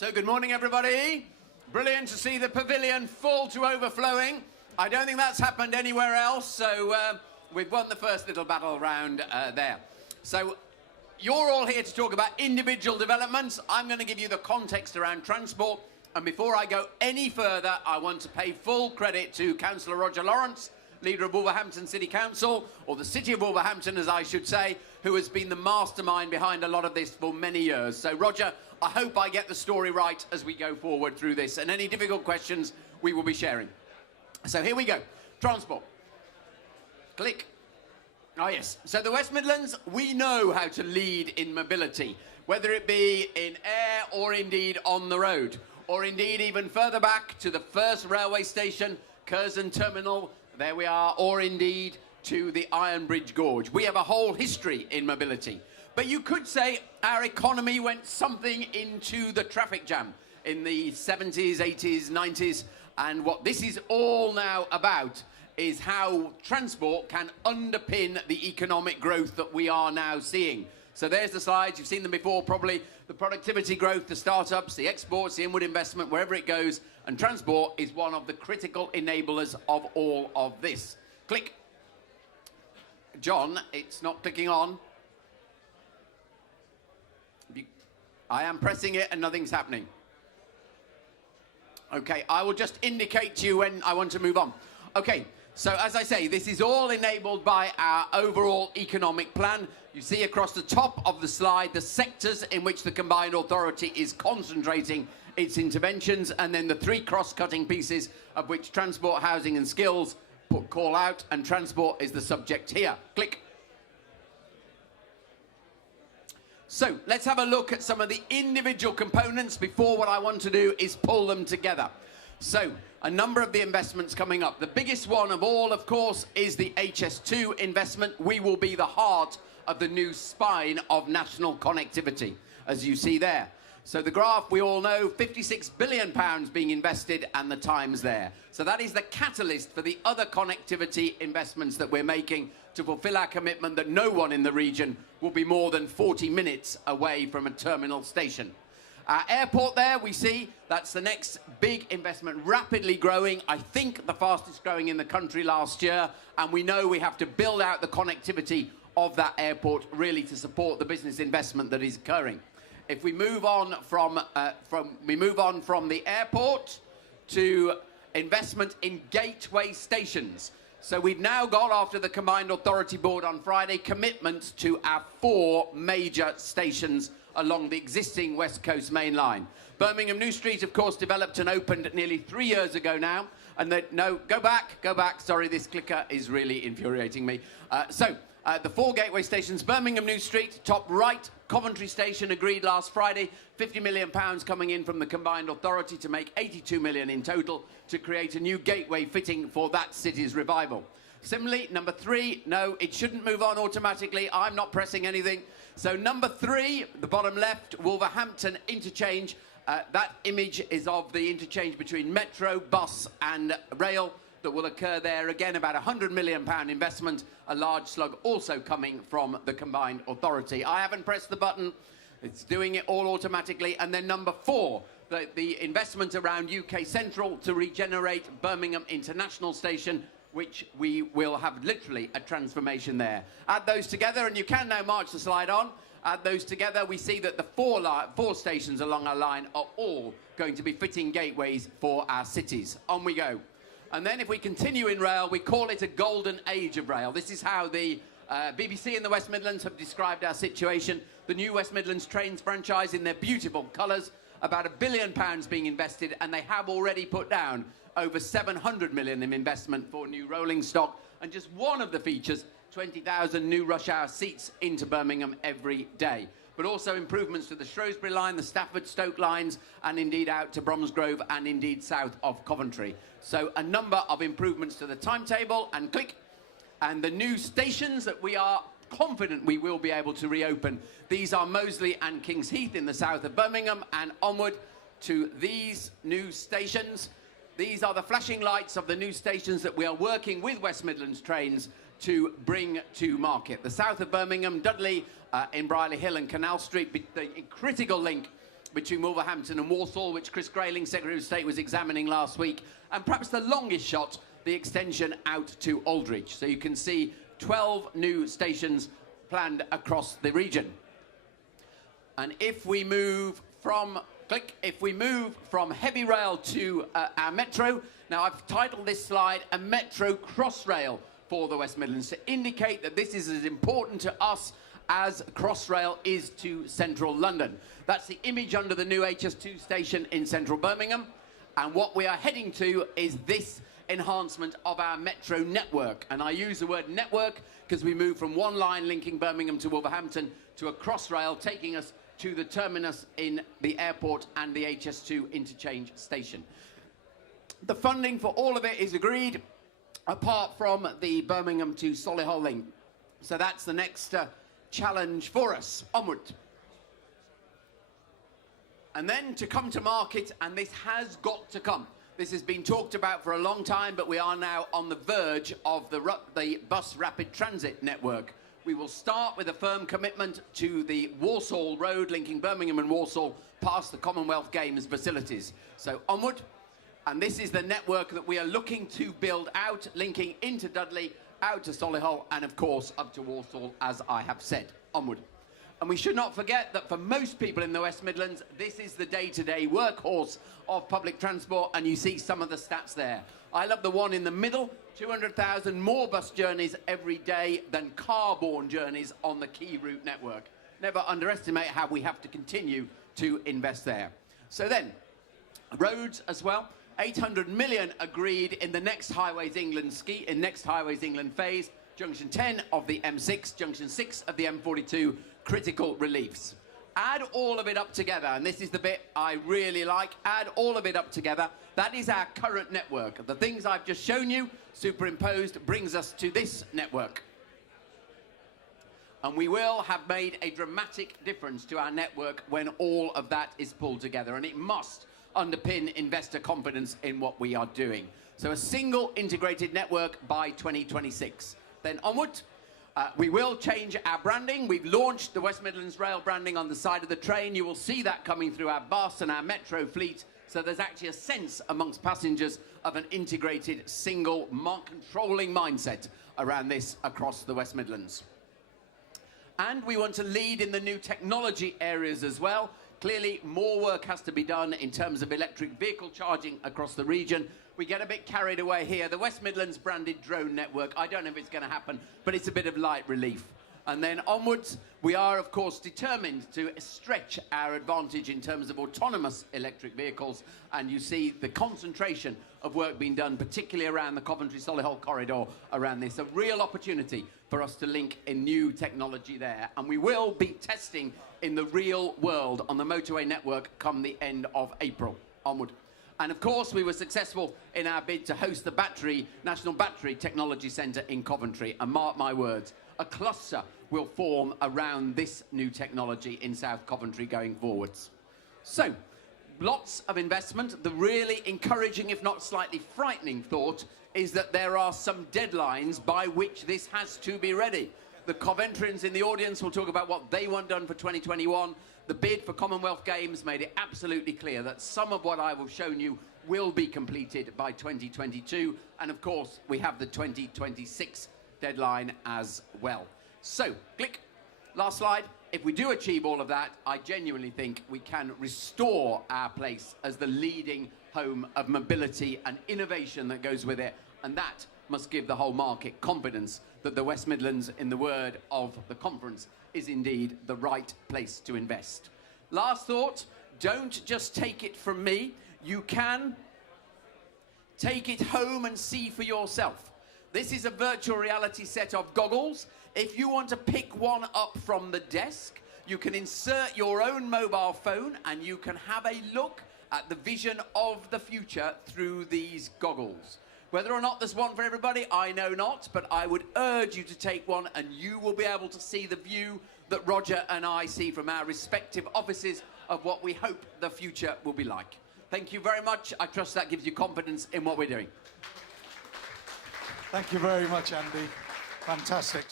So good morning, everybody. Brilliant to see the pavilion full to overflowing. I don't think that's happened anywhere else, so we've won the first little battle round there. So you're all here to talk about individual developments. I'm going to give you the context around transport. And before I go any further, I want to pay full credit to Councillor Roger Lawrence, leader of Wolverhampton City Council, or the City of Wolverhampton, as I should say, who has been the mastermind behind a lot of this for many years. So, Roger, I hope I get the story right as we go forward through this. And any difficult questions, we will be sharing. So here we go. Transport. Click. Oh, yes. So the West Midlands, we know how to lead in mobility, whether it be in air or indeed on the road, or indeed even further back to the first railway station, Curzon Terminal, there we are, or indeed to the Iron Bridge Gorge. We have a whole history in mobility. But you could say our economy went something into the traffic jam in the 70s, 80s, 90s. And what this is all now about is how transport can underpin the economic growth that we are now seeing. So there's the slides. You've seen them before, probably. The productivity growth, the startups, the exports, the inward investment, wherever it goes. And transport is one of the critical enablers of all of this. Click. John, it's not clicking on. I am pressing it and nothing's happening. Okay, I will just indicate to you when I want to move on. Okay, so as I say, this is all enabled by our overall economic plan. You see across the top of the slide the sectors in which the combined authority is concentrating its interventions, and then the three cross-cutting pieces of which transport, housing and skills call out, and transport is the subject here. Click. So let's have a look at some of the individual components before what I want to do is pull them together. So a number of the investments coming up. The biggest one of all, of course, is the HS2 investment. We will be the heart of the new spine of national connectivity, as you see there. So the graph, we all know, £56 billion being invested, and the time's there. So that is the catalyst for the other connectivity investments that we're making to fulfill our commitment that no one in the region will be more than 40 minutes away from a terminal station. Our airport there, we see, that's the next big investment, rapidly growing. I think the fastest growing in the country last year. And we know we have to build out the connectivity of that airport really to support the business investment that is occurring. If we move on from the airport to investment in gateway stations. So we've now got, after the Combined Authority Board on Friday, commitments to our 4 major stations along the existing West Coast Main Line. Birmingham New Street, of course, developed and opened nearly 3 years ago now. And no, go back. Sorry, this clicker is really infuriating me. The 4 gateway stations: Birmingham New Street, top right, Coventry Station, agreed last Friday, £50 million coming in from the Combined Authority to make £82 million in total to create a new gateway fitting for that city's revival. Similarly, number 3, no, it shouldn't move on automatically. I'm not pressing anything. So number 3, the bottom left, Wolverhampton interchange. That image is of the interchange between metro, bus and rail that will occur there. Again, about £100 million investment, a large slug also coming from the Combined Authority. I haven't pressed the button. It's doing it all automatically. And then number 4, the investment around UK Central to regenerate Birmingham International Station, which we will have literally a transformation there. Add those together, and you can now march the slide on. Add those together, we see that the 4 stations along our line are all going to be fitting gateways for our cities. On we go. And then if we continue in rail, we call it a golden age of rail. This is how the BBC in the West Midlands have described our situation. The new West Midlands Trains franchise in their beautiful colours, about £1 billion being invested, and they have already put down over 700 million in investment for new rolling stock. And just one of the features, 20,000 new rush hour seats into Birmingham every day. But also improvements to the Shrewsbury line, the Stafford-Stoke lines, and indeed out to Bromsgrove and indeed south of Coventry. So a number of improvements to the timetable, and click. And the new stations that we are confident we will be able to reopen. These are Moseley and Kings Heath in the south of Birmingham, and onward to these new stations. These are the flashing lights of the new stations that we are working with West Midlands Trains to bring to market. The south of Birmingham, Dudley, in Brierley Hill and Canal Street, the critical link between Wolverhampton and Walsall, which Chris Grayling, Secretary of State, was examining last week, and perhaps the longest shot, the extension out to Aldridge. So you can see 12 new stations planned across the region. And if we move from heavy rail to our metro, now I've titled this slide a Metro Crossrail for the West Midlands to indicate that this is as important to us as Crossrail is to central London. That's the image under the new HS2 station in central Birmingham. And what we are heading to is this enhancement of our metro network. And I use the word network because we move from one line linking Birmingham to Wolverhampton to a Crossrail taking us to the terminus in the airport and the HS2 interchange station. The funding for all of it is agreed, apart from the Birmingham to Solihull link. So that's the next challenge for us. Onward. And then to come to market, and this has got to come. This has been talked about for a long time, but we are now on the verge of the bus rapid transit network. We will start with a firm commitment to the Walsall Road linking Birmingham and Walsall past the Commonwealth Games facilities. So onward. And this is the network that we are looking to build out, linking into Dudley, out to Solihull, and of course up to Walsall, as I have said. Onward. And we should not forget that for most people in the West Midlands, this is the day-to-day workhorse of public transport, and you see some of the stats there. I love the one in the middle, 200,000 more bus journeys every day than car-borne journeys on the key route network. Never underestimate how we have to continue to invest there. So then, roads as well. 800 million agreed in the Next Highways England phase, junction 10 of the M6, junction 6 of the M42, critical reliefs. Add all of it up together, and this is the bit I really like, add all of it up together. That is our current network. The things I've just shown you, superimposed, brings us to this network. And we will have made a dramatic difference to our network when all of that is pulled together, and it must underpin investor confidence in what we are doing. So a single integrated network by 2026. Then onward. We will change our branding. We've launched the West Midlands Rail branding on the side of the train. You will see that coming through our bus and our metro fleet. So there's actually a sense amongst passengers of an integrated, single, controlling mindset around this across the West Midlands. And we want to lead in the new technology areas as well. Clearly, more work has to be done in terms of electric vehicle charging across the region. We get a bit carried away here. The West Midlands branded drone network, I don't know if it's going to happen, but it's a bit of light relief. And then onwards, we are, of course, determined to stretch our advantage in terms of autonomous electric vehicles. And you see the concentration of work being done, particularly around the Coventry-Solihull corridor around this. A real opportunity for us to link in new technology there. And we will be testing in the real world on the motorway network come the end of April. Onward. And of course, we were successful in our bid to host the National Battery Technology Centre in Coventry. And mark my words, a cluster will form around this new technology in South Coventry going forwards. So, lots of investment. The really encouraging, if not slightly frightening thought is that there are some deadlines by which this has to be ready. The Coventrians in the audience will talk about what they want done for 2021. The bid for Commonwealth Games made it absolutely clear that some of what I have shown you will be completed by 2022. And of course, we have the 2026 deadline as well. So, click. Last slide. If we do achieve all of that, I genuinely think we can restore our place as the leading home of mobility and innovation that goes with it. And that must give the whole market confidence that the West Midlands, in the word of the conference, is indeed the right place to invest. Last thought, don't just take it from me. You can take it home and see for yourself. This is a virtual reality set of goggles. If you want to pick one up from the desk, you can insert your own mobile phone and you can have a look at the vision of the future through these goggles. Whether or not there's one for everybody, I know not, but I would urge you to take one and you will be able to see the view that Roger and I see from our respective offices of what we hope the future will be like. Thank you very much. I trust that gives you confidence in what we're doing. Thank you very much, Andy. Fantastic.